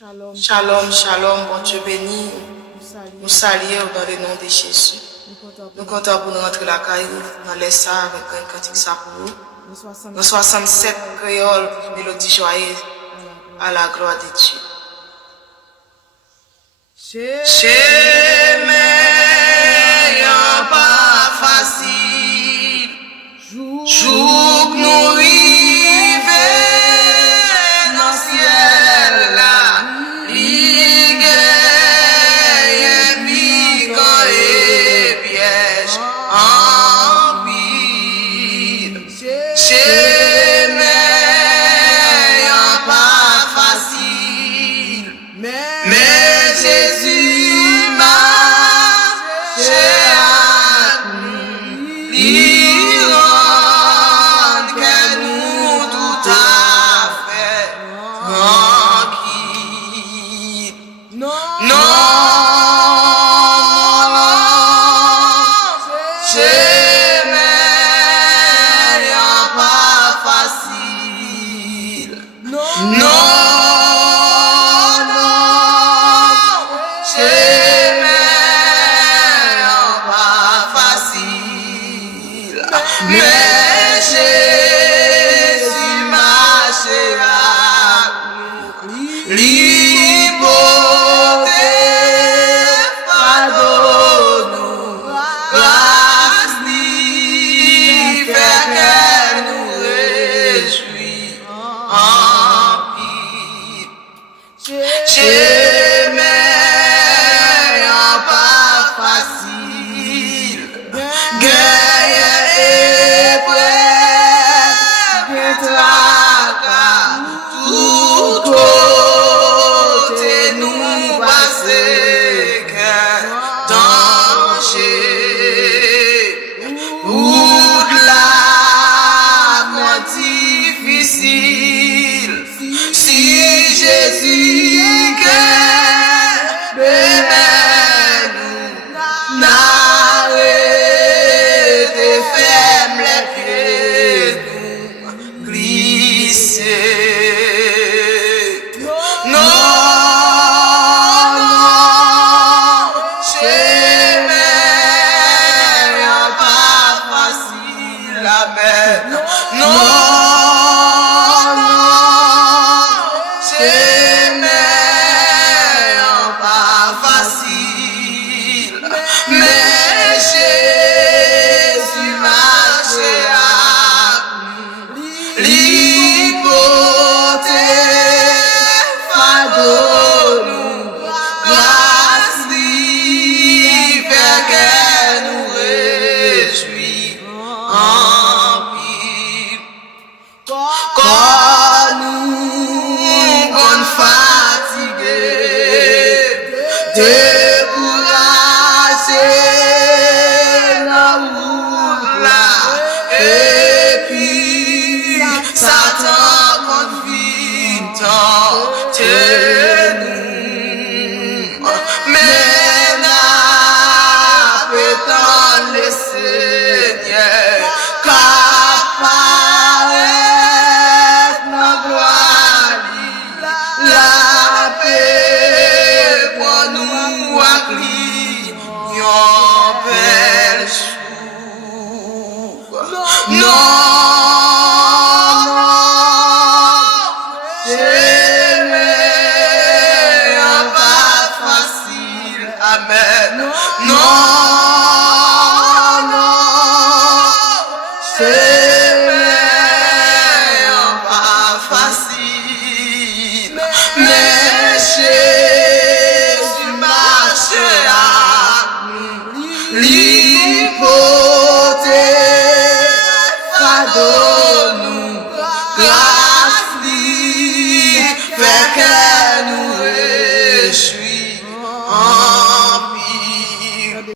Shalom, shalom, bon Dieu béni. Nous saluons dans le nom de Jésus. Nous comptons pour nous rentrer la caille, dans les ça avec un cantique ça pour vous. Nous 67 créoles, mélodie joyeuse, à la gloire de Dieu. Chemin pas facile, jour que nous arrivons dans le ciel là, il gagne piquant et piège en pile. Chemin pas facile, mais Jésus marche à nous, il rend que nous tout à fait tranquille. Non, chemin pas facile. Non. Mais Jésus marche à nous, l'hypothèque pardonne-nous, grâce lui fait que nous réjouis en pile. Chemin pas facile, tout côté nous passer qu'un danger. Route là, moins difficile, si Jésus que nous n'arrêtez ferme les pieds nous glisser. Quand nous sommes fatigués, découragés dans la route là, et puis Satan confine tenter nous, mais n'appétant le Seigneur, la paix pour nous accueillir bel jour. Non, chemin pas facile, amen. Non,